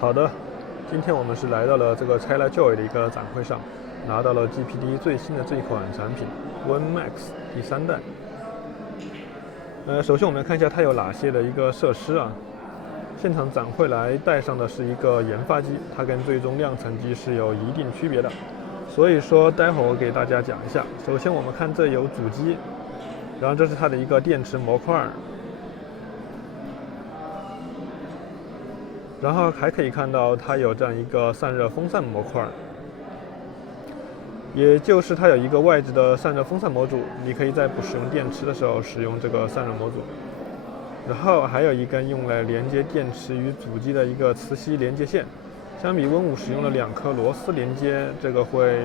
好的。今天我们是来到了这个 ChinaJoy 的一个展会上，拿到了 GPD 最新的这一款产品 WinMax 第3代。首先我们来看一下它有哪些的一个设施啊。现场展会来带上的是一个研发机，它跟最终量产机是有一定区别的。所以说，待会儿我给大家讲一下。首先我们看这有主机，然后这是它的一个电池模块。然后还可以看到它有这样一个散热风扇模块，也就是它有一个外置的散热风扇模组，你可以在不使用电池的时候使用这个散热模组。然后还有一根用来连接电池与主机的一个磁吸连接线，相比 Win5使用了2颗螺丝连接，这个会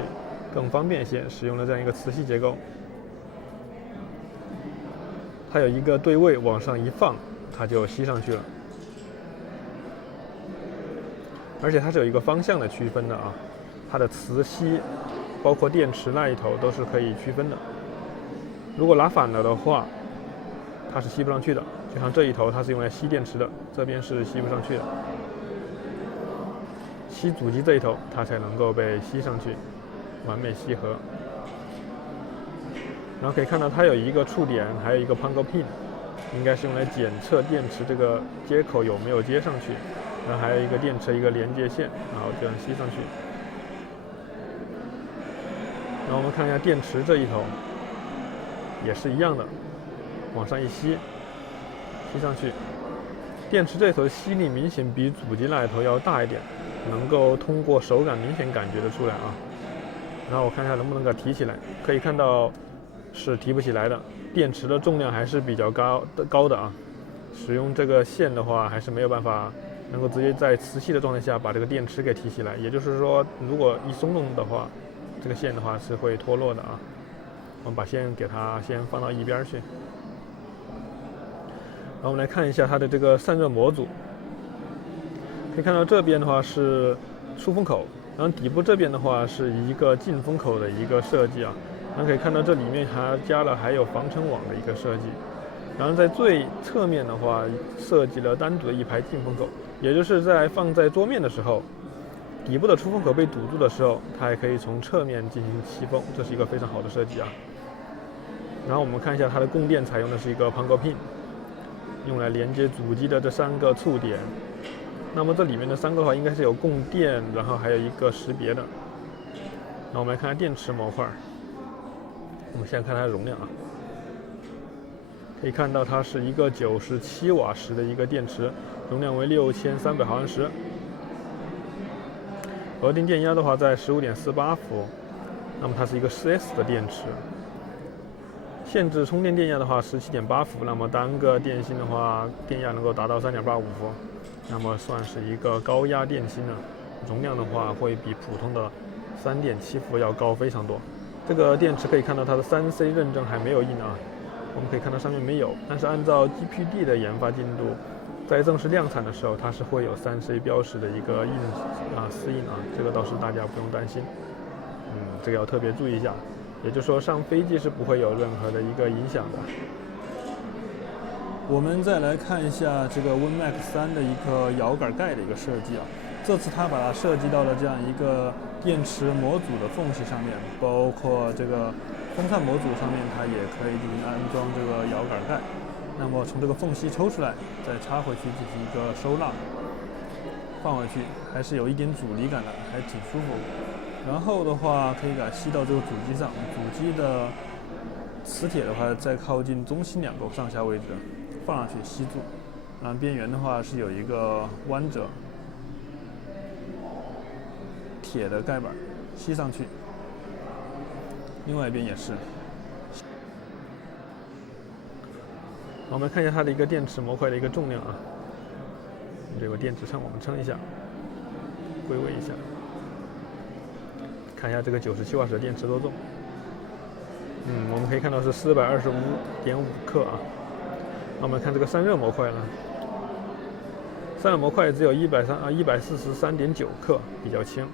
更方便一些，使用了这样一个磁吸结构。它有一个对位，往上一放，它就吸上去了。而且它是有一个方向的区分的啊，它的磁吸包括电池那一头都是可以区分的。如果拿反了的话，它是吸不上去的。就像这一头它是用来吸电池的，这边是吸不上去的。吸主机这一头它才能够被吸上去，完美吸合。然后可以看到它有一个触点，还有一个 Pango Pin， 应该是用来检测电池这个接口有没有接上去。然后还有一个电池一个连接线，然后这样吸上去。然后我们看一下电池这一头，也是一样的，往上一吸，吸上去。电池这一头的吸力明显比主机那一头要大一点，能够通过手感明显感觉得出来啊。然后我看一下能不能给它提起来，可以看到是提不起来的，电池的重量还是比较高的啊。使用这个线的话，还是没有办法能够直接在磁吸的状态下把这个电池给提起来，也就是说，如果一松动的话，这个线的话是会脱落的啊。我们把线给它先放到一边去。然后我们来看一下它的这个散热模组，可以看到这边的话是出风口，然后底部这边的话是一个进风口的一个设计啊。然后可以看到这里面还加了还有防尘网的一个设计。然后在最侧面的话，设计了单独的一排进风口，也就是在放在桌面的时候，底部的出风口被堵住的时候，它还可以从侧面进行吸风，这是一个非常好的设计啊。然后我们看一下它的供电采用的是一个 Pango Pin， 用来连接主机的这3个触点。那么这里面的3个的话，应该是有供电，然后还有一个识别的。那我们来看下电池模块，我们现在看它的容量啊。可以看到它是一个97瓦时的一个电池，容量为6300毫安时。额定电压的话在15.48伏，那么它是一个4S 的电池。限制充电电压的话17.8伏，那么单个电芯的话电压能够达到3.85伏，那么算是一个高压电芯呢。容量的话会比普通的3.7伏要高非常多。这个电池可以看到它的3C 认证还没有印啊。我们可以看到上面没有，但是按照 GPD 的研发进度，在正式量产的时候，它是会有3C 标识的一个私印啊，这个倒是大家不用担心。这个要特别注意一下，也就是说上飞机是不会有任何的一个影响的。我们再来看一下这个 WinMax 3的一个摇杆盖的一个设计啊，这次它把它设计到了这样一个电池模组的缝隙上面，包括这个风扇模组上面，它也可以进行安装这个摇杆盖。那么从这个缝隙抽出来，再插回去进行一个收纳，放回去还是有一点阻力感的，还挺舒服。然后的话，可以给它吸到这个主机上，主机的磁铁的话，在靠近中心2个上下位置放上去吸住。边缘的话是有一个弯折铁的盖板，吸上去。另外一边也是。我们看一下它的一个电池模块的一个重量啊，这个电池秤我们称一下，归位一下，看一下这个97瓦时的电池多重。我们可以看到是425.5克啊。那我们看这个散热模块呢，散热模块只有143.9克，比较轻。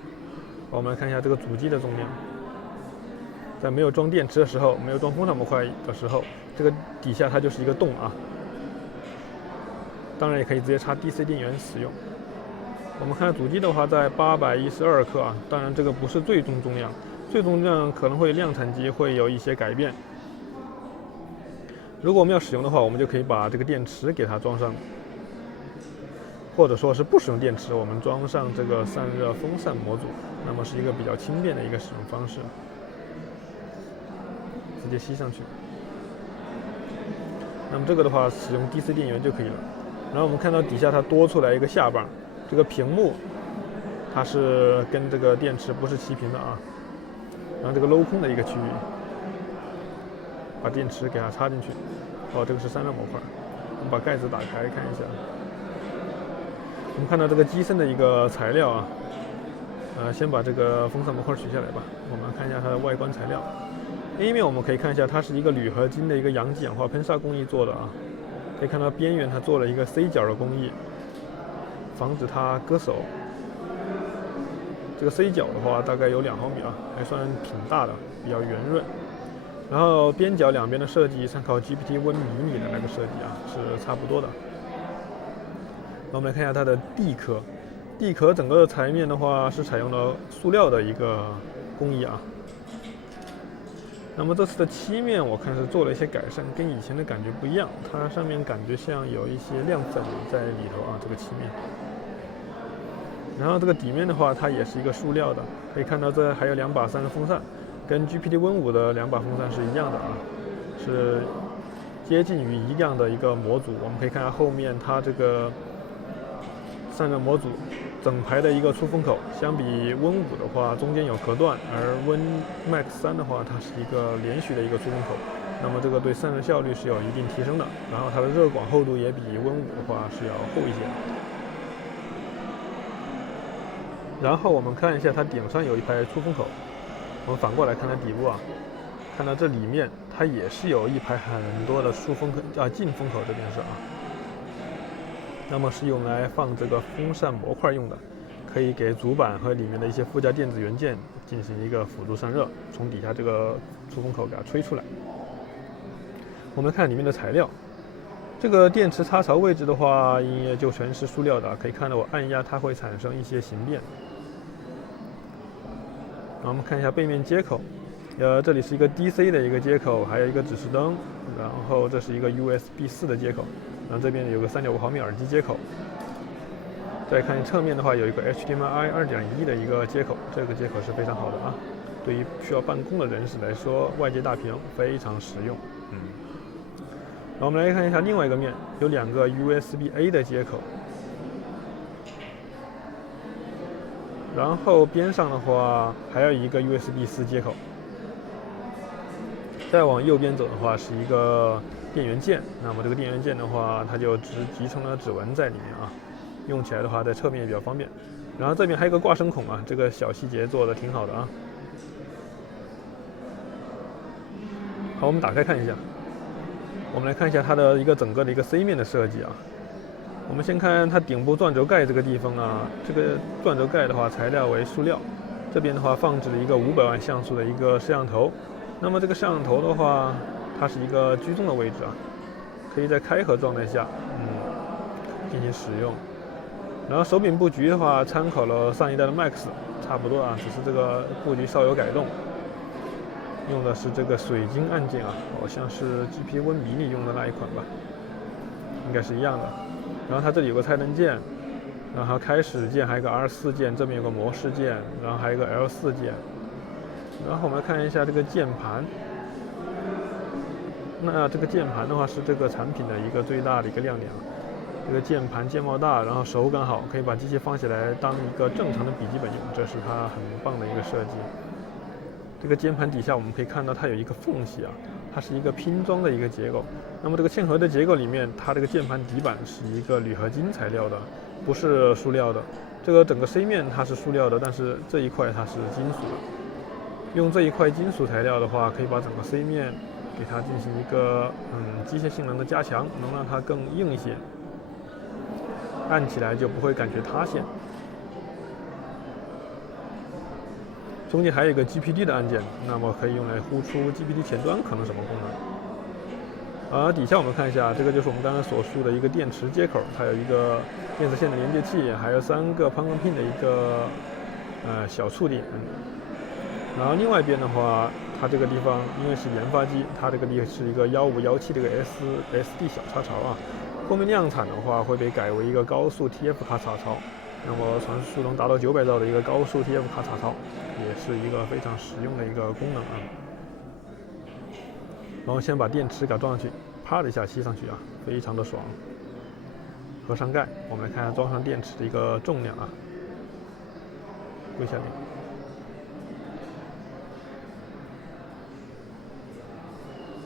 我们来看一下这个主机的重量。在没有装电池的时候，没有装风扇模块的时候，这个底下它就是一个洞啊。当然也可以直接插 DC 电源使用。我们看主机的话在812克啊，当然这个不是最终重量，最终重量可能会量产机会有一些改变。如果我们要使用的话，我们就可以把这个电池给它装上，或者说是不使用电池，我们装上这个散热风扇模组，那么是一个比较轻便的一个使用方式，直接吸上去。那么这个的话，使用 DC 电源就可以了。然后我们看到底下它多出来一个下棒，这个屏幕它是跟这个电池不是齐平的啊。然后这个镂空的一个区域，把电池给它插进去。哦，这个是散热模块。我们把盖子打开看一下。我们看到这个机身的一个材料啊，先把这个风扇模块取下来吧。我们看一下它的外观材料。A 面我们可以看一下，它是一个铝合金的一个阳极氧化喷砂工艺做的啊。可以看到边缘它做了一个 C 角的工艺，防止它割手。这个 C 角的话大概有2毫米啊，还算挺大的，比较圆润。然后边角两边的设计参考 GPT Win Mini 的那个设计啊，是差不多的。我们来看一下它的地壳，地壳整个的材面的话是采用了塑料的一个工艺啊。那么这次的漆面我看是做了一些改善，跟以前的感觉不一样，它上面感觉像有一些亮粉在里头啊，这个漆面。然后这个底面的话，它也是一个塑料的，可以看到这还有2把散热风扇，跟 GPT Win5的2把风扇是一样的啊，是接近于一样的一个模组。我们可以看下后面它这个散热模组整排的一个出风口，相比 Win5的话中间有隔断，而 WinMax 3的话它是一个连续的一个出风口，那么这个对散热效率是有一定提升的。然后它的热管厚度也比 Win5的话是要厚一些。然后我们看一下它顶上有一排出风口，我们反过来看它底部啊，看到这里面它也是有一排很多的出风口进风口，这边是啊。那么是用来放这个风扇模块用的，可以给主板和里面的一些附加电子元件进行一个辅助散热，从底下这个出风口给它吹出来。我们看里面的材料，这个电池插槽位置的话，也就全是塑料的，可以看到我按压它会产生一些形变。然后我们看一下背面接口，这里是一个 DC 的一个接口，还有一个指示灯，然后这是一个 USB 4的接口。然后这边有个3.5毫米耳机接口，再看侧面的话有一个 HDMI 2.1的一个接口，这个接口是非常好的啊，对于需要办公的人士来说，外接大屏非常实用。然后我们来看一下另外一个面，有2个 USB-A 的接口，然后边上的话还有一个 USB 4接口。再往右边走的话是一个电源键，那么这个电源键的话，它就集成了指纹在里面啊，用起来的话在侧面也比较方便。然后这边还有一个挂声孔啊，这个小细节做的挺好的啊。好，我们打开看一下，我们来看一下它的一个整个的一个 C 面的设计啊。我们先看它顶部转轴盖这个地方啊，这个转轴盖的话材料为塑料，这边的话放置了一个500万像素的一个摄像头。那么这个摄像头的话，它是一个居中的位置啊，可以在开合状态下进行使用。然后手柄布局的话，参考了上一代的 Max， 差不多啊，只是这个布局稍有改动，用的是这个水晶按键啊，好像是 GPT Win Mini用的那一款吧，应该是一样的。然后它这里有个菜单键，然后开始键，还有个 R4 键，这边有个模式键，然后还有个 L4 键。然后我们来看一下这个键盘，那这个键盘的话是这个产品的一个最大的一个亮点啊。这个键盘键帽大，然后手感好，可以把机器放起来当一个正常的笔记本用，这是它很棒的一个设计。这个键盘底下我们可以看到它有一个缝隙啊，它是一个拼装的一个结构。那么这个嵌合的结构里面，它这个键盘底板是一个铝合金材料的，不是塑料的。这个整个 C 面它是塑料的，但是这一块它是金属的。用这一块金属材料的话，可以把整个 C 面给它进行一个机械性能的加强，能让它更硬一些，按起来就不会感觉塌陷。中间还有一个 GPT 的按键，那么可以用来呼出 GPT 前端可能什么功能。底下我们看一下，这个就是我们刚才所述的一个电池接口，它有一个电子线的连接器，还有3个 Puncom pin 的一个小触点。然后另外一边的话，它这个地方因为是研发机，它这个地方是一个1517这个 SD 小插槽啊。后面量产的话会被改为一个高速 TF 卡插槽，那么传输能达到900兆的一个高速 TF 卡插槽，也是一个非常实用的一个功能啊。然后先把电池给装上去，啪的一下吸上去啊，非常的爽。合上盖，我们来看一下装上电池的一个重量啊，跪下点。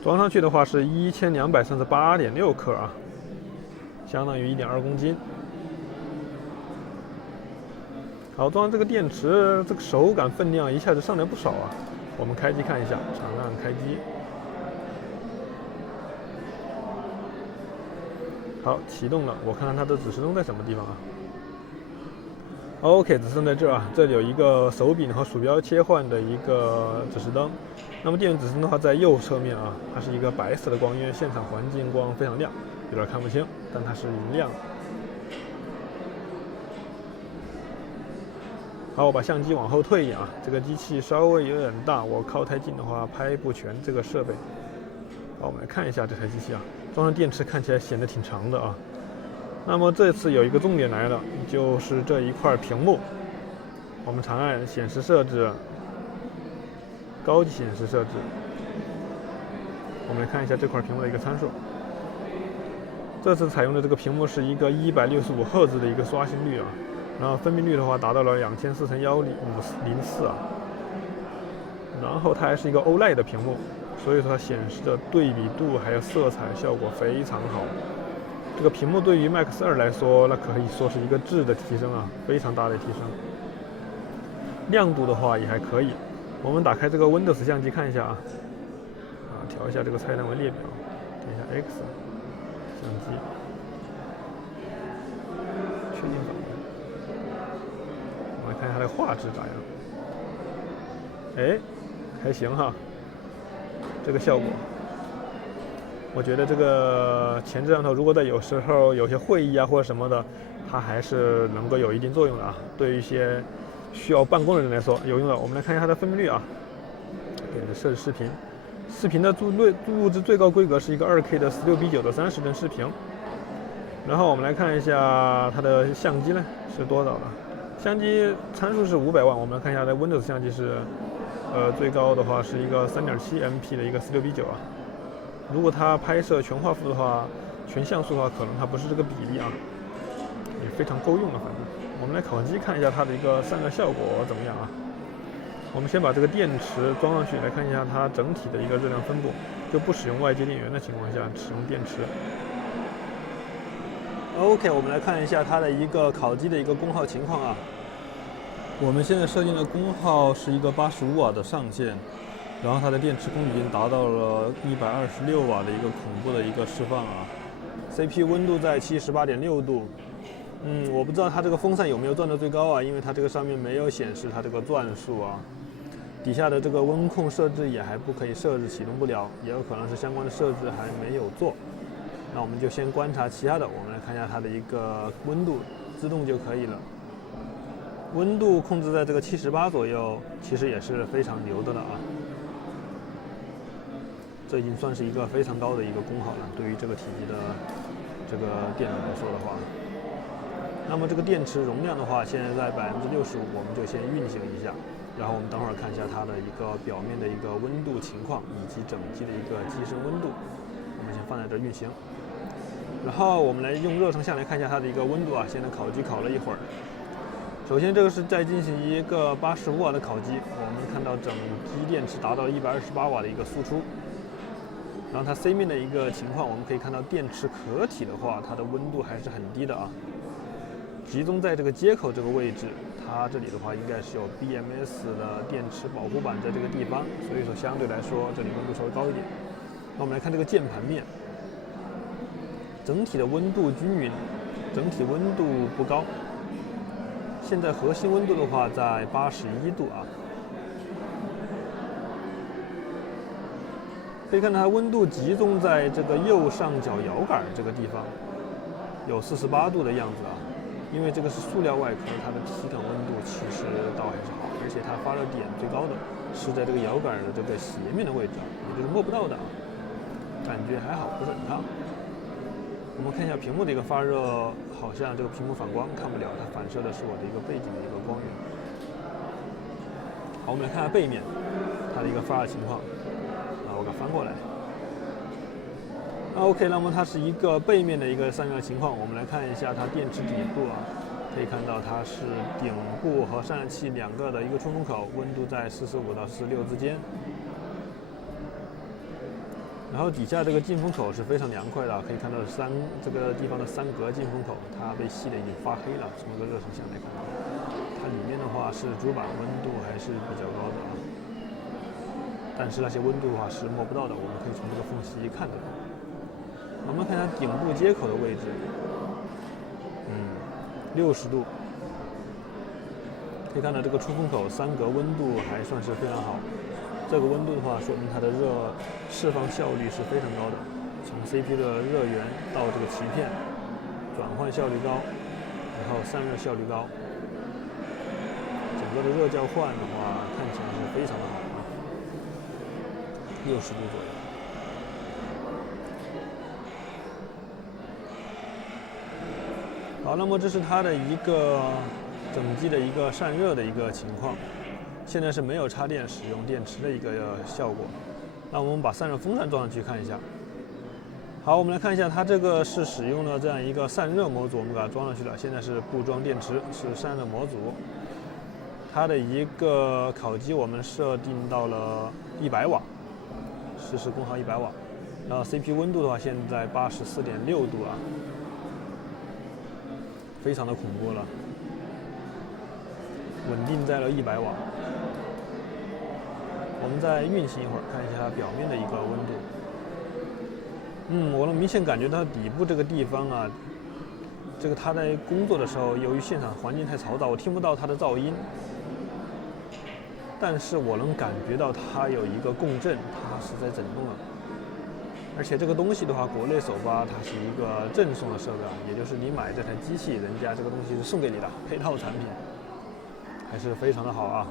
装上去的话是1238.6克啊，相当于1.2公斤。好，装上这个电池，这个手感分量一下子上来不少啊。我们开机看一下，长按开机。好，启动了，我看看它的指示灯在什么地方啊 ？OK， 指示灯在这儿啊，这里有一个手柄和鼠标切换的一个指示灯。那么电源指示灯的话在右侧面啊，它是一个白色的光，因为现场环境光非常亮，有点看不清，但它是明亮的。好，我把相机往后退一点啊，这个机器稍微有点大，我靠太近的话拍不全这个设备。好，我们来看一下这台机器啊。装上电池看起来显得挺长的啊。那么这次有一个重点来了，就是这一块屏幕。我们长按显示设置，高级显示设置。我们来看一下这块屏幕的一个参数。这次采用的这个屏幕是一个165赫兹的一个刷新率啊，然后分辨率的话达到了24001504啊。然后它还是一个 OLED 的屏幕。所以说它显示的对比度还有色彩效果非常好。这个屏幕对于 Max 2来说，那可以说是一个质的提升啊，非常大的提升。亮度的话也还可以。我们打开这个 Windows 相机看一下啊，调一下这个菜单为列表，点一下 X 相机，确定版本。我们来看一下它的画质咋样？哎，还行哈。这个效果，我觉得这个前置摄像头如果在有时候有些会议啊或者什么的，它还是能够有一定作用的啊。对于一些需要办公的人来说有用的。我们来看一下它的分辨率啊，点着设置视频，视频的录制最高规格是一个2K 的16:9的30帧视频。然后我们来看一下它的相机呢是多少的，相机参数是500万。我们来看一下它 Windows 相机是。最高的话是一个3.7MP 的一个16:9啊。如果它拍摄全画幅的话，全像素的话，可能它不是这个比例啊，也非常够用了。反正我们来烤机看一下它的一个散热效果怎么样啊？我们先把这个电池装上去，来看一下它整体的一个热量分布，就不使用外接电源的情况下使用电池。OK， 我们来看一下它的一个烤机的一个功耗情况啊。我们现在设定的功耗是一个85瓦的上限，然后它的电池功率已经达到了126瓦的一个恐怖的一个释放啊。CPU 温度在78.6度，我不知道它这个风扇有没有转到最高啊，因为它这个上面没有显示它这个转数啊。底下的这个温控设置也还不可以设置，启动不了，也有可能是相关的设置还没有做。那我们就先观察其他的，我们来看一下它的一个温度，自动就可以了。温度控制在这个78左右，其实也是非常牛的了啊。这已经算是一个非常高的一个功耗了，对于这个体积的这个电脑来说的话。那么这个电池容量的话，现在在65%，我们就先运行一下，然后我们等会儿看一下它的一个表面的一个温度情况，以及整机的一个机身温度。我们先放在这运行，然后我们来用热成像来看一下它的一个温度啊。现在烤机烤了一会儿。首先，这个是在进行一个85瓦的烤机，我们看到整机电池达到128瓦的一个输出。然后它 C 面的一个情况，我们可以看到电池壳体的话，它的温度还是很低的啊，集中在这个接口这个位置，它这里的话应该是有 BMS 的电池保护板在这个地方，所以说相对来说这里温度稍微高一点。那我们来看这个键盘面，整体的温度均匀，整体温度不高。现在核心温度的话在81度啊。可以看到它温度集中在这个右上角摇杆这个地方，有48度的样子啊。因为这个是塑料外壳，它的体感温度其实倒还是好，而且它发热点最高的是在这个摇杆的这个斜面的位置，也就是摸不到的，感觉还好，不是很烫。我们看一下屏幕的一个发热，好像这个屏幕反光看不了，它反射的是我的一个背景的一个光源。好，我们来看下背面它的一个发热情况。我给它翻过来。OK， 那么它是一个背面的一个散热情况。我们来看一下它电池底部啊，可以看到它是顶部和散热器两个的一个出风口，温度在45到46之间。然后底下这个进风口是非常凉快的，可以看到这个地方的3格进风口，它被吸的已经发黑了。从这个热成像来看到，它里面的话是主板温度还是比较高的啊，但是那些温度的话是摸不到的，我们可以从这个缝隙看到。我们看它顶部接口的位置，60度，可以看到这个出风口3格温度还算是非常好。这个温度的话，说明它的热释放效率是非常高的，从 CPU 的热源到这个鳍片，转换效率高，然后散热效率高，整个的热交换的话看起来是非常的好啊，60度左右。好，那么这是它的一个整机的一个散热的一个情况。现在是没有插电使用电池的一个效果。那我们把散热风扇装上去看一下。好，我们来看一下，它这个是使用了这样一个散热模组，我们给它装上去了。现在是不装电池，是散热模组。它的一个烤机我们设定到了100瓦，实时功耗100瓦。然后 CPU 温度的话，现在84.6度啊，非常的恐怖了，稳定在了100瓦。我们再运行一会儿，看一下它表面的一个温度。我能明显感觉到底部这个地方啊，这个它在工作的时候，由于现场环境太嘈杂，我听不到它的噪音，但是我能感觉到它有一个共振，它是在震动了。而且这个东西的话，国内首发它是一个赠送的设备，也就是你买这台机器，人家这个东西是送给你的配套产品，还是非常的好啊。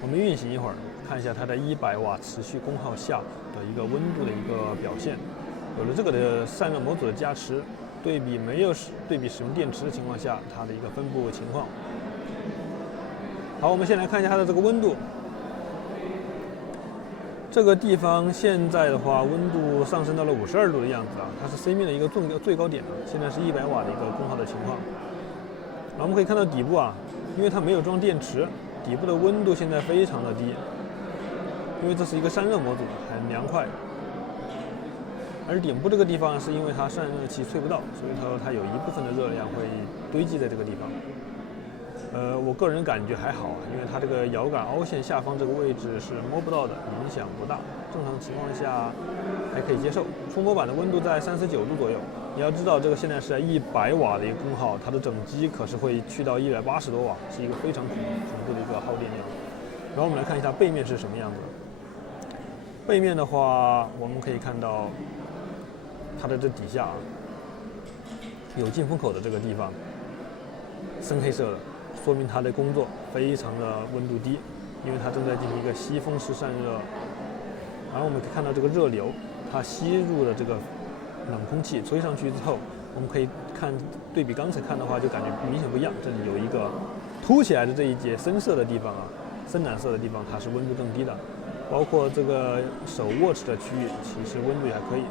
我们运行一会儿，看一下它在100瓦持续功耗下的一个温度的一个表现。有了这个的散热模组的加持，对比使用电池的情况下，它的一个分布情况。好，我们先来看一下它的这个温度。这个地方现在的话，温度上升到了52度的样子啊，它是 C 面的一个最高点啊，现在是100瓦的一个功耗的情况。然后我们可以看到底部啊，因为它没有装电池，底部的温度现在非常的低，因为这是一个散热模组，很凉快。而顶部这个地方是因为它散热器吹不到，所以它有一部分的热量会堆积在这个地方。我个人感觉还好啊，因为它这个摇杆凹陷下方这个位置是摸不到的，影响不大，正常情况下还可以接受。触摸板的温度在39度左右，你要知道这个现在是在100瓦的一个功耗，它的整机可是会去到180多瓦，是一个非常恐怖的一个耗电量。然后我们来看一下背面是什么样子。背面的话，我们可以看到它的这底下啊，有进风口的这个地方，深黑色的。说明它的工作非常的温度低，因为它正在进行一个吸风式散热。然后我们可以看到这个热流，它吸入了这个冷空气，吹上去之后，我们可以看对比刚才看的话，就感觉明显不一样。这里有一个凸起来的这一节深色的地方啊，深蓝色的地方，它是温度更低的。包括这个手握持的区域，其实温度也还可以。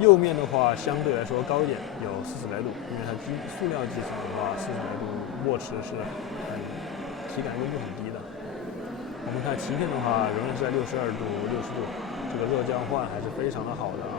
右面的话相对来说高一点，有40来度，因为它塑料机场的话40来度握持是体感温度很低的。我们看鳍片的话，仍然是在62度、60度，这个热交换还是非常的好的啊。